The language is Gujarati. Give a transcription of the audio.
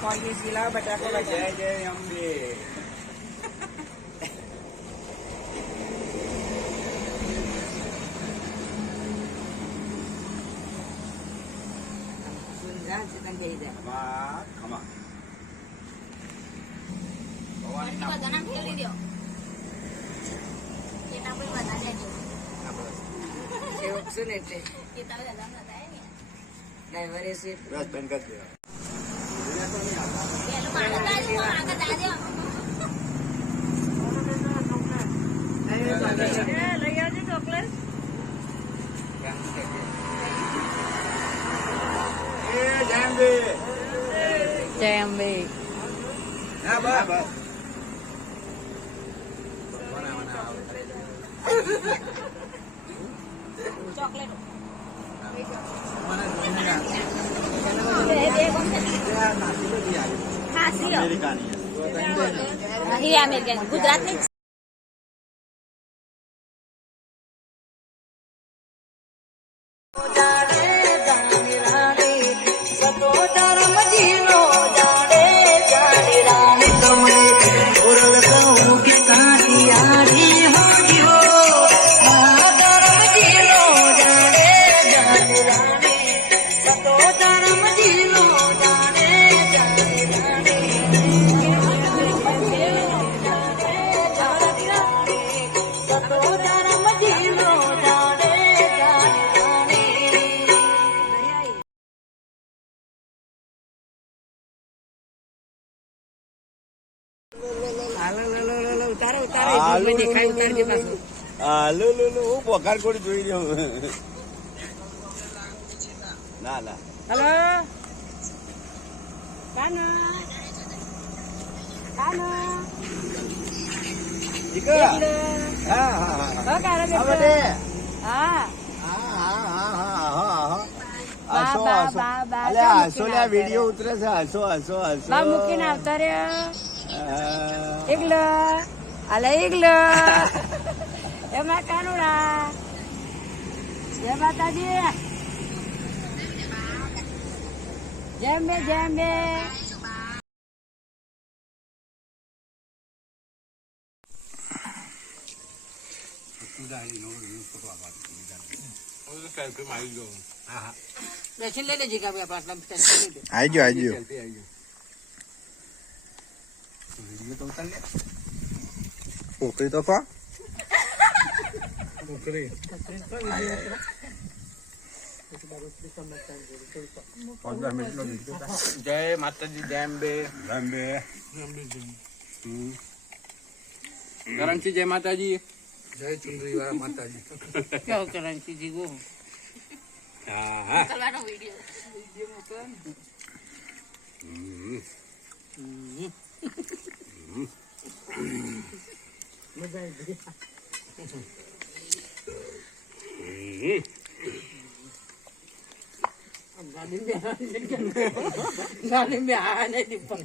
કોઈએ સિલાવ બટાકો જય બટાકો જય અંબે સુંદર છે તને જઈ જાય ખમા ખમા ભવાની નામ બધાના ફેરવી દ્યો. એના પર બધા દેજો. સેવક છું ને એટલે એ તારે બધા નતા ને. ડ્રાઈવરે છે બસ બેન કરી દેવા લઈ આવજો ચોકલેટ એ જય અંબે જય અંબે હા બસ બસ ચોકલેટ. ખાસી હો. અમેરિકાની. નહીં અમેરિકન. ગુજરાતની હા બોકાર કોડી જોઈ રહ્યો ના ના હલો. કાનો કાનો દીકરા હા હા હા હો કાનો હા બધે હા. હા હા હા હા હા હા બા, હસો હસો બા, બા, અલે કેમ હસો મૂકીને લે આ આવતા વીડિયો ઉતરે છે હસો હસો. હસો મૂકીને આવતા રહ્યો. Iglo ala iglo એમાં કાનુડા. જય માતાજી. જેમ બે જેમ બે દર્શન લઈ લેજે કે આપણે આટલા ટેન્શન લઈ લે આઈ ગયો આઈ ગયો પોખરી તો કો જય માતાજી જય અંબે રામે કરણસિંહ જય માતાજી જય ચુંદરી વાળા માતાજી કેવું કરંસી જીગો હા હા કરવાનો વિડીયો 나는 왜안 해, 니빠.